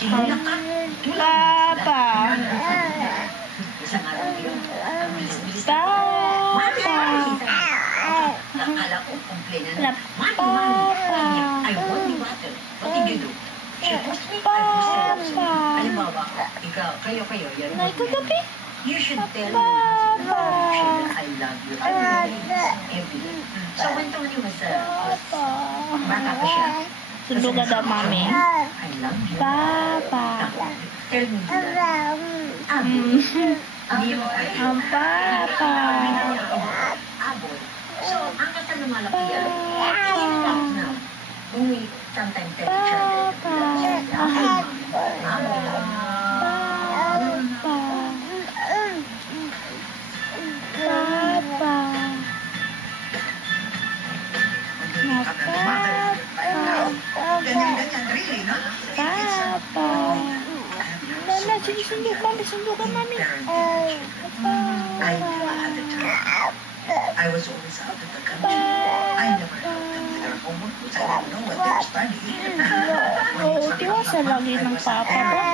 Tinulak ka. Papa. Isang araw yun. Bilis-bilis na. Papa. Akala ko, komplena na. Papa. I want the water. What did you do? She pushed me. I pushed her also. Papa. Halimbawa, ikaw, kayo, yan. Nay, kagabi. You should tell me, Papa. I love you. I love you every day. So when Tony was bata pa siya, Sundo ka daw, mami. I love you. Papa. Tell me that. Ang papa. Abot. So, ang kata lumalaki yan, now, when we sometimes tell each other, Sundo, mami, sundo ka, mami. I was always out of the country. I never helped them with their homework because I didn't know what they were studying. Oo, tiwasa lagi ng papa ba?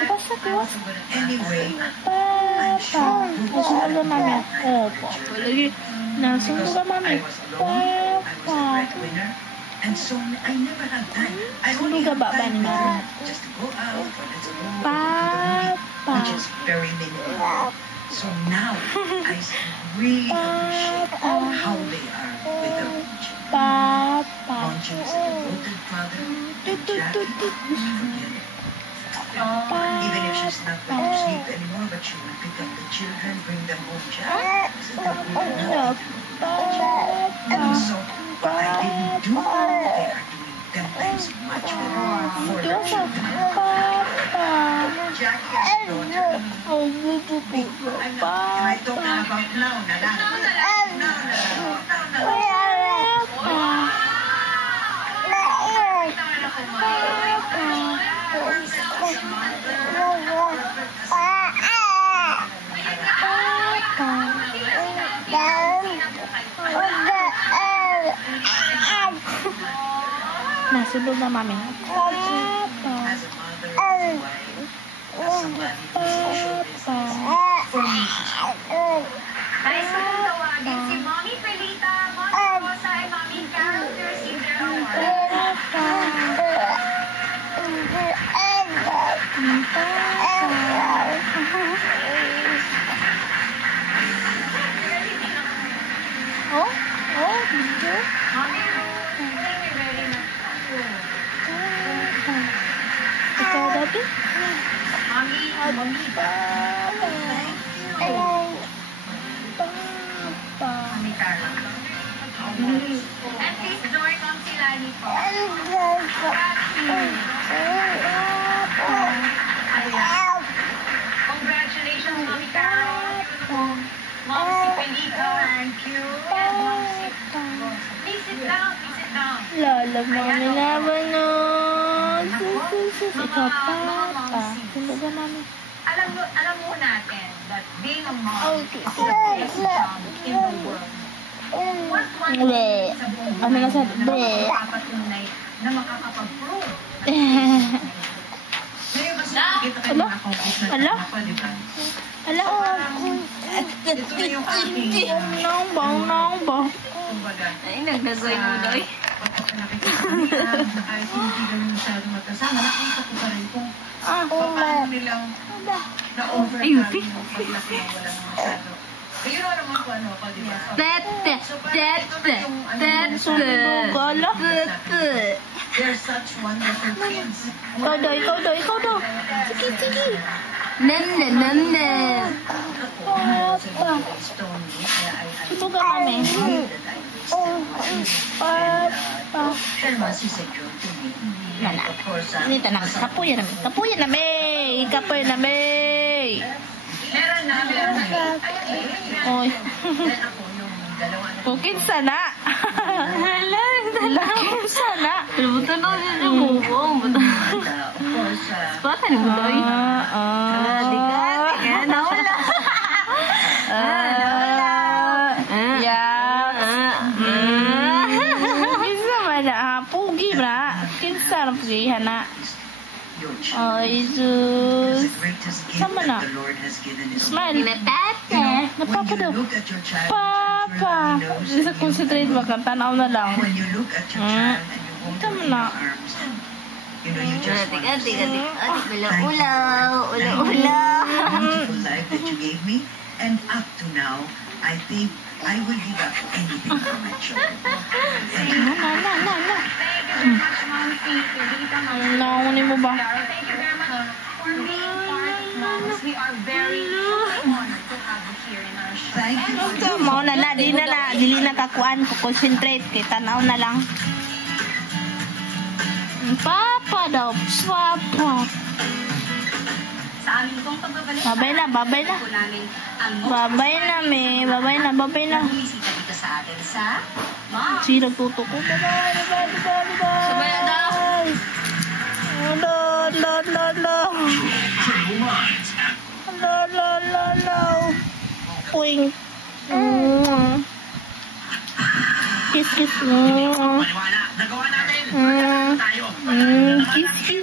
Tiwasa, tiwasa. Anyway, Papa. Nasundo ka, mami. Opo. Lagi. Nasundo ka, mami. I was alone. I was the Papa. breadwinner. And so I never had time. I Sundo only ka had ba, time ni mami? just to go out or let's go to the Papa. which is very minimal. So now I really appreciate how they are with their own children. Papa. Monchi is a devoted father to Jackie. Forget it. Even if she's not going to sleep anymore, but she will pick up the children, bring them home. Jackie is a devoted And so, what I didn't do, they are doing 10 times much better for their children. Papa. Jackie has a daughter. Oh, bubu, bubu. Am I talking about now na lang? No. Nasundo na, mami. Papa. As a mother, as a wife, as somebody who's social business, for me, Nais ko pong tawagin si Mommy Felita, Mommy Rosa, and Mommy Carol to receive their award. Oh, dito. Mommy, thank you very much. Ikaw dati? Mommy, Papa. Mommy Carol. And please join Mom Silani po. Congratulations, Mommy Carol. Mom si Felita. Thank you. And Mom si... Please sit down, please sit down. Love mami naman no. Sus. Ikaw, Papa. Sundo ka, mami. Alam mo natin that being a mom Okay. is the biggest job in the world. What one Ble. sa buong Ano na sa buhay ble? na makapatunay na makakapag-prove. ngayon kasi nakikita kayo Ala? na-accomplish na Ala? ako, di ba? Ala, Ito na yung aking, nang ba? kumbaga, Ay, nagdagoy mo doy. pagka nakikita nila, na kahit hindi kami masyado magkasama, nakita ko pa rin kung paano nilang na-overcome yung paglaki ng walang masyado. Pero yun naman kung ano ako, di ba? So parang ito na yung ano, Sundo ka, ala. they're such wonderful kids. Ikaw daw. Sige. Papa. Sundo ka, mami. Papa. Sherman, she said you to me. Nana. Of course, Nita na. Kapuya na, may. Meron na. Oy. then ako yung dalawa na Bukid sana. Laking sana. Buta daw siya sa bubong. of course, Bata ni Budoy. Nawala. Yeah. Sige, hana. Your Ay, children is Diyos. the greatest gift Sama na. that the Lord has given his own. Smile. Tate. Napapa When you daw. look at your child, Papa. Hindi sa concentrate ba ka? Tanaw na lang. when you look at your child and you hold her Tama in your na. arms, you know, you just want to say, Ulaw. beautiful life that you gave me, and up to now, I think I will give up anything for my children. Thank you. Na. Thank you very much, Mom C. Pilita, Mom. Naunin mo ba? Carol, thank you very much for being part of Moms. We are very honored to have you here in our show. Thank you. And So, mao na na. Dili na kakuan ko. Concentrate. Kay tanaw na lang. Papa daw. Papa. sa aming pong pagbabalik Babay na, babay na. po namin ang Babay na, me. Babay na. bumisita dito sa atin sa Mom. Si nagtutok ko. Bye. Sabay na daw. La. Uing. Kiss. Maniwala, nagawa natin. Tayo. Kiss.